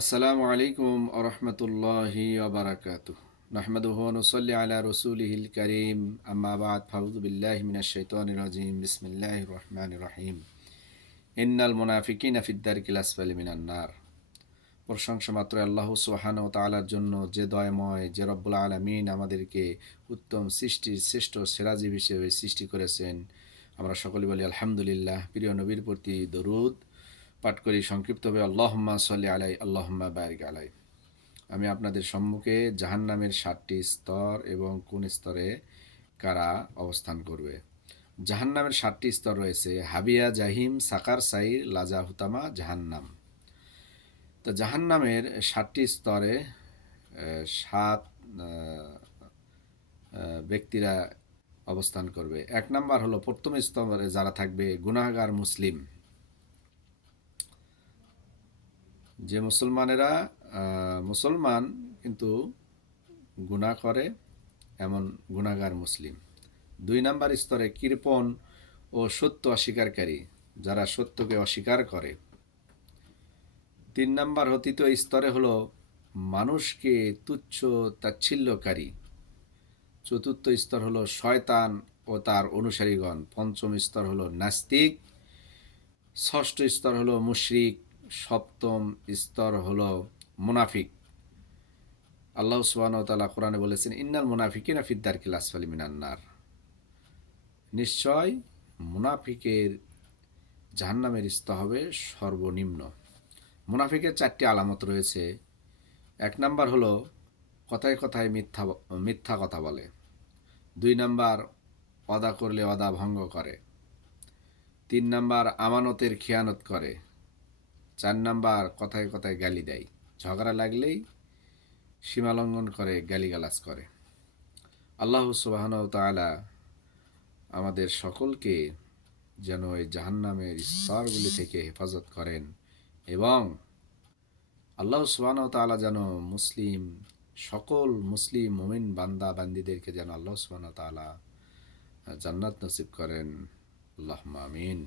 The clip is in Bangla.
আসসালামু আলাইকুম আরহামতুল্লাহি ওবারাকাতুহ নাহমাদুহু ওয়া নুসাল্লি আলা রাসূলিহিল কারীম আম্মা বা'দ ফাউযু বিল্লাহি মিনাশ শাইতানির রাজীম বিসমিল্লাহির রহমানির রহিম ইন্নাল মুনাফিকিনা ফিদ দারকিল আসফালি মিনান নার। প্রশংসা মাত্র আল্লাহ সুবহানাহু ওয়া তাআলার জন্য, যে দয়াময়, যে রব্বুল আলামিন আমাদেরকে উত্তম সৃষ্টির শ্রেষ্ঠ সেরাজীব হিসেবে সৃষ্টি করেছেন। আমরা সকলে বলি আলহামদুলিল্লাহ। প্রিয় নবীর প্রতি দরুদ পাঠ করি সংক্ষিপ্তভাবে, আল্লাহুম্মা সাল্লি আলাই আল্লাহুম্মা বারিক আলাই। আমি আপনাদের সম্মুখে জাহান্নামের 7টি স্তর এবং কোন স্তরে কারা অবস্থান করবে। জাহান্নামের 7টি স্তর রয়েছে: হাবিয়া, জাহিম, সাকার, সাইর, লাজা, হুতামা, জাহান্নাম। তো জাহান্নামের 7টি স্তরে সাত ব্যক্তিরা অবস্থান করবে। 1 নম্বর হলো, প্রথম স্তরে যারা থাকবে গুনাহগার মুসলিম, যে মুসলমান কিন্তু গুনাহ করে, এমন গুনাহগার মুসলিম। 2 নম্বর স্তরে কৃপণ ও সত্য অস্বীকারী, যারা সত্যকে অস্বীকার করে। 3 নম্বর তৃতীয় স্তরে হলো মানুষকে তুচ্ছ তাচ্ছিল্যকারী। 4র্থ স্তর হলো শয়তান ও তার অনুসারীগণ। 5ম স্তর হলো নাস্তিক। 6ষ্ঠ স্তর হলো মুশরিক। 7ম স্তর হলো মুনাফিক। আল্লাহ সুবহানাহু ওয়া তাআলা কোরআনে বলেছেন, ইন্নাল মুনাফিকিনা ফিদ দারকিল আসফালি মিনান নার। নিশ্চয় মুনাফিকের জাহান্নামের স্তর হবে সর্বনিম্ন। মুনাফিকের 4টি আলামত রয়েছে। 1 নম্বর হলো কথায় কথায় মিথ্যা কথা বলে। 2 নম্বর, ওয়াদা করলে ওয়াদা ভঙ্গ করে। 3 নম্বর, আমানতের খেয়ানত করে। 4 নম্বর, কথায় কথায় গালি দেয়। ঝগড়া লাগলেই সীমালঙ্ঘন করে, গালিগালাজ করে। আল্লাহ সুবহানাহু ওয়া তাআলা আমাদের সকলকে যেন এই জাহান্নামের স্তরগুলি থেকে হেফাজত করেন, এবং আল্লাহ সুবহানাহু ওয়া তাআলা যেন সকল মুসলিম মুমিন বান্দা বান্দীদেরকে যেন আল্লাহ সুবহানাহু ওয়া তাআলা জান্নাত নসিব করেন। আল্লাহুম্মা আমিন।